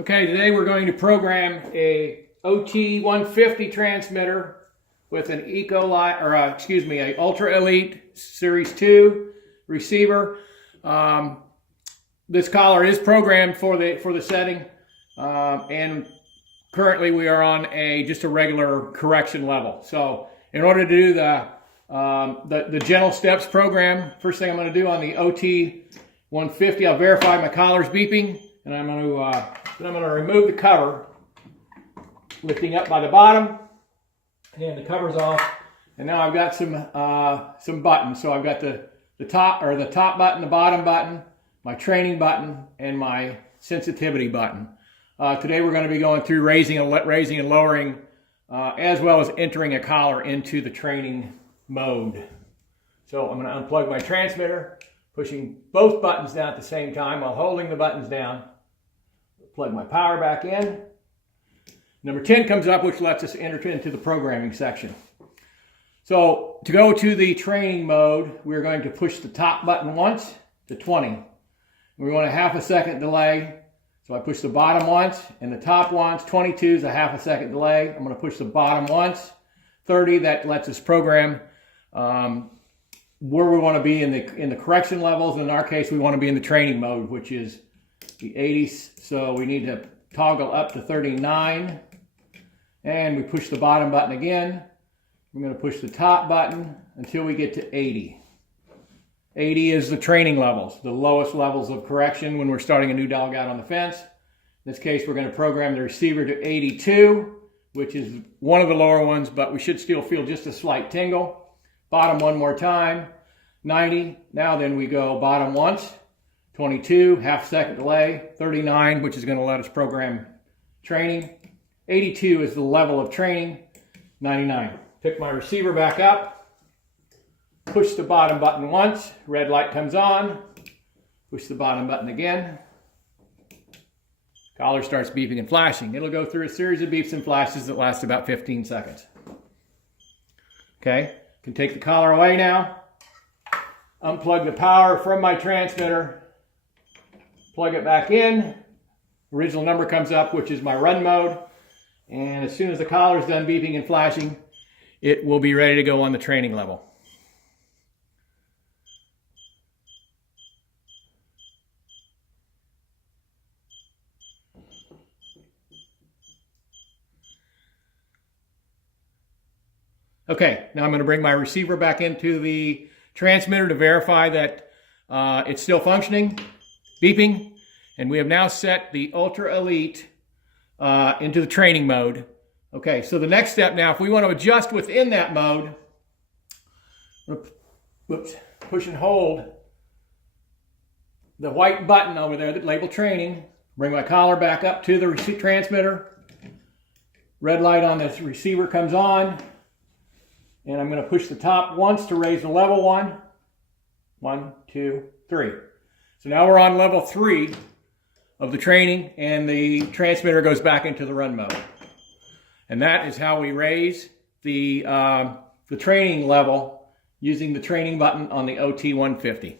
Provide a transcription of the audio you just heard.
Okay, today we're going to program a OT150 transmitter with an a Ultra Elite Series 2 receiver. This collar is programmed for the setting, and currently we are on just a regular correction level. So in order to do the gentle steps program, first thing I'm going to do on the OT150, I'll verify my collar's beeping, and I'm going to remove the cover, lifting up by the bottom, and the cover's off. And now I've got some buttons. So I've got the top button, the bottom button, my training button, and my sensitivity button. Today we're going to be going through raising and lowering, as well as entering a collar into the training mode. So I'm going to unplug my transmitter, pushing both buttons down at the same time while holding the buttons down. Plug my power back in. Number 10 comes up, which lets us enter into the programming section. So to go to the training mode, we're going to push the top button once to 20. We want a half a second delay. So I push the bottom once and the top once. 22 is a half a second delay. I'm going to push the bottom once. 30, that lets us program where we want to be in the correction levels. In our case, we want to be in the training mode, which is the 80s. So we need to toggle up to 39. And we push the bottom button again. We're going to push the top button until we get to 80. 80 is the training levels, the lowest levels of correction when we're starting a new dog out on the fence. In this case, we're going to program the receiver to 82, which is one of the lower ones, but we should still feel just a slight tingle. Bottom one more time, 90. Now then we go bottom once, 22, half second delay, 39, which is going to let us program training. 82 is the level of training, 99. Pick my receiver back up, push the bottom button once, red light comes on, push the bottom button again. Collar starts beeping and flashing. It'll go through a series of beeps and flashes that last about 15 seconds. Okay, can take the collar away now, unplug the power from my transmitter, plug it back in. Original number comes up, which is my run mode. And as soon as the collar's done beeping and flashing, it will be ready to go on the training level. Okay, now I'm going to bring my receiver back into the transmitter to verify that it's still functioning, beeping, and we have now set the Ultra Elite into the training mode. Okay, so the next step now, if we want to adjust within that mode, push and hold the white button over there that labeled training, bring my collar back up to the transmitter, red light on this receiver comes on, and I'm going to push the top once to raise the level 1. 1, 2, 3. So now we're on level 3 of the training, and the transmitter goes back into the run mode. And that is how we raise the training level using the training button on the OT150.